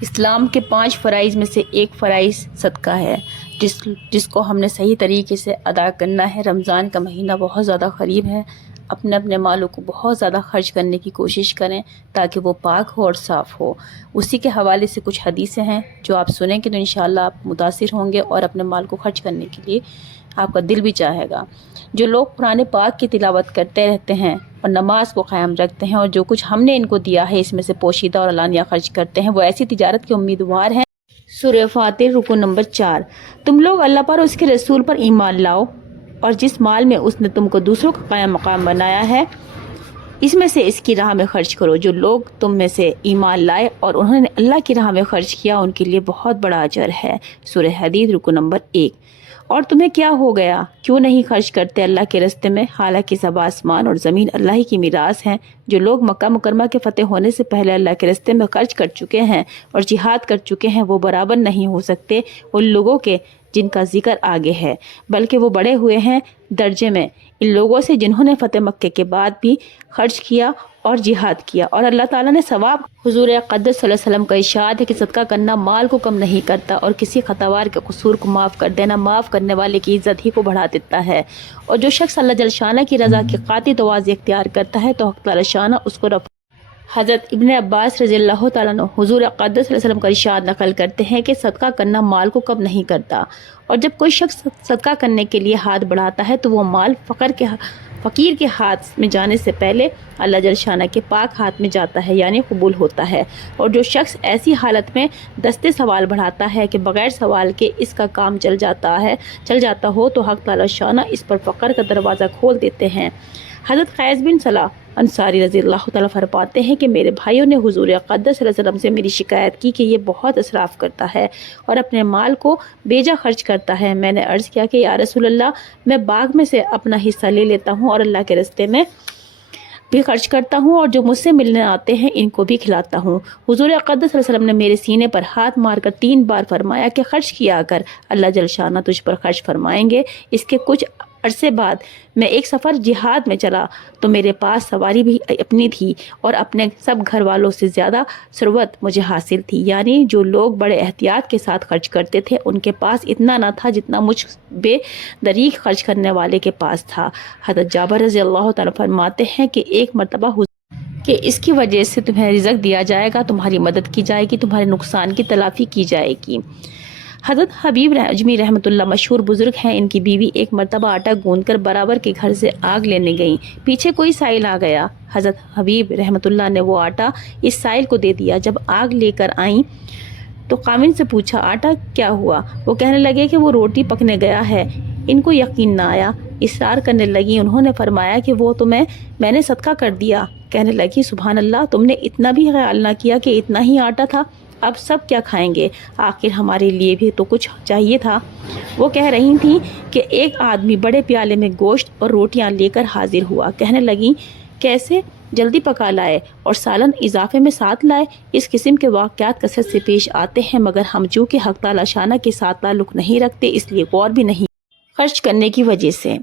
اسلام کے پانچ فرائض میں سے ایک فرائض صدقہ ہے، جس جس کو ہم نے صحیح طریقے سے ادا کرنا ہے۔ رمضان کا مہینہ بہت زیادہ قریب ہے۔ اپنے اپنے مالوں کو بہت زیادہ خرچ کرنے کی کوشش کریں تاکہ وہ پاک ہو اور صاف ہو۔ اسی کے حوالے سے کچھ حدیثیں ہیں جو آپ سنیں کہ تو انشاءاللہ آپ متاثر ہوں گے اور اپنے مال کو خرچ کرنے کے لیے آپ کا دل بھی چاہے گا۔ جو لوگ قرآن پاک کی تلاوت کرتے رہتے ہیں اور نماز کو قائم رکھتے ہیں اور جو کچھ ہم نے ان کو دیا ہے، اس میں سے پوشیدہ اور علانیہ خرچ کرتے ہیں۔ وہ ایسی تجارت کے امیدوار ہیں۔ سورہ فاتح، رکو نمبر چار۔ تم لوگ اللہ پر اس کے رسول پر ایمان لاؤ اور جس مال میں اس نے تم کو دوسروں کا قائم مقام بنایا ہے، اس میں سے اس کی راہ میں خرچ کرو۔ جو لوگ تم میں سے ایمان لائے اور انہوں نے اللہ کی راہ میں خرچ کیا، ان کے لیے بہت بڑا اجر ہے۔ سورہ حدید، رکو نمبر ایک۔ اور تمہیں کیا ہو گیا؟ کیوں نہیں خرچ کرتے اللہ کے رستے میں؟ حالانکہ سب آسمان اور زمین اللہ ہی کی میراث ہیں، جو لوگ مکہ مکرمہ کے فتح ہونے سے پہلے اللہ کے رستے میں خرچ کر چکے ہیں اور جہاد کر چکے ہیں، وہ برابر نہیں ہو سکتے ان لوگوں کے جن کا ذکر آگے ہے۔ بلکہ وہ بڑے ہوئے ہیں درجے میں۔ ان لوگوں سے جنہوں نے فتح مکے کے بعد بھی خرچ کیا اور جہاد کیا۔ اور اللہ تعالیٰ نے ثواب حضور قدس صلی اللہ علیہ وسلم کا اشارت ہے کہ صدقہ کرنا مال کو کم نہیں کرتا اور کسی خطوار کے قصور کو معاف کر دینا، معاف کرنے والے کی عزت ہی کو بڑھا دیتا ہے۔ اور جو شخص اللہ جل شانہ کی رضا کی قاطع توازی اختیار کرتا ہے، تو حق تعالی شانہ اس کو رف حضرت ابن عباس رضی اللہ تعالیٰ عنہ حضور قدس صلی اللہ علیہ وسلم کا ارشاد نقل کرتے ہیں کہ صدقہ کرنا مال کو کم نہیں کرتا۔ اور جب کوئی شخص صدقہ کرنے کے لیے ہاتھ بڑھاتا ہے، تو وہ مال فقر کے فقیر کے ہاتھ میں جانے سے پہلے اللہ جل شانہ کے پاک ہاتھ میں جاتا ہے یعنی قبول ہوتا ہے۔ اور جو شخص ایسی حالت میں دستے سوال بڑھاتا ہے کہ بغیر سوال کے اس کا کام چل جاتا ہے، چل جاتا ہو تو حق تعالی شانہ اس پر فقر کا دروازہ کھول دیتے ہیں۔ حضرت خیز بن صلاح انصاری رضی اللہ تعالیٰ فرماتے ہیں کہ میرے بھائیوں نے حضور قدس صلی اللہ علیہ وسلم سے میری شکایت کی کہ یہ بہت اصراف کرتا ہے اور اپنے مال کو بیجا خرچ کرتا ہے۔ میں نے عرض کیا کہ یا رسول اللہ، میں باغ میں سے اپنا حصہ لے لیتا ہوں اور اللہ کے رستے میں بھی خرچ کرتا ہوں اور جو مجھ سے ملنے آتے ہیں ان کو بھی کھلاتا ہوں۔ حضور قدس صلی اللہ علیہ وسلم نے میرے سینے پر ہاتھ مار کر تین بار فرمایا کہ خرچ کیا کر، اللہ جل شانہ تجھ پر خرچ فرمائیں گے۔ اس کے کچھ عرصے بعد میں ایک سفر جہاد میں چلا تو میرے پاس سواری بھی اپنی تھی اور اپنے سب گھر والوں سے زیادہ ثروت مجھے حاصل تھی۔ یعنی جو لوگ بڑے احتیاط کے ساتھ خرچ کرتے تھے، ان کے پاس اتنا نہ تھا جتنا مجھ بے دریغ خرچ کرنے والے کے پاس تھا۔ حضرت جابر رضی اللہ تعالیٰ فرماتے ہیں کہ ایک مرتبہ کہ اس کی وجہ سے تمہیں رزق دیا جائے گا، تمہاری مدد کی جائے گی، تمہارے نقصان کی تلافی کی جائے گی۔ حضرت حبیب اجمی رحمۃ اللہ مشہور بزرگ ہیں۔ ان کی بیوی ایک مرتبہ آٹا گوند کر برابر کے گھر سے آگ لینے گئیں۔ پیچھے کوئی سائل آ گیا۔ حضرت حبیب رحمۃ اللہ نے وہ آٹا اس سائل کو دے دیا۔ جب آگ لے کر آئیں تو قامن سے پوچھا، آٹا کیا ہوا؟ وہ کہنے لگے کہ وہ روٹی پکنے گیا ہے۔ ان کو یقین نہ آیا۔ اصرار کرنے لگی۔ انہوں نے فرمایا کہ وہ تو میں میں نے صدقہ کر دیا۔ کہنے لگی، سبحان اللہ، تم نے اتنا بھی خیال نہ کیا کہ اتنا ہی آٹا تھا۔ اب سب کیا کھائیں گے؟ آخر ہمارے لیے بھی تو کچھ چاہیے تھا۔ وہ کہہ رہی تھیں کہ ایک آدمی بڑے پیالے میں گوشت اور روٹیاں لے کر حاضر ہوا۔ کہنے لگیں، کیسے؟ جلدی پکا لائے اور سالن اضافے میں ساتھ لائے۔ اس قسم کے واقعات کثرت سے پیش آتے ہیں، مگر ہم چونکہ حق تعالی شانہ کے ساتھ تعلق نہیں رکھتے، اس لیے غور بھی نہیں۔ خرچ کرنے کی وجہ سے۔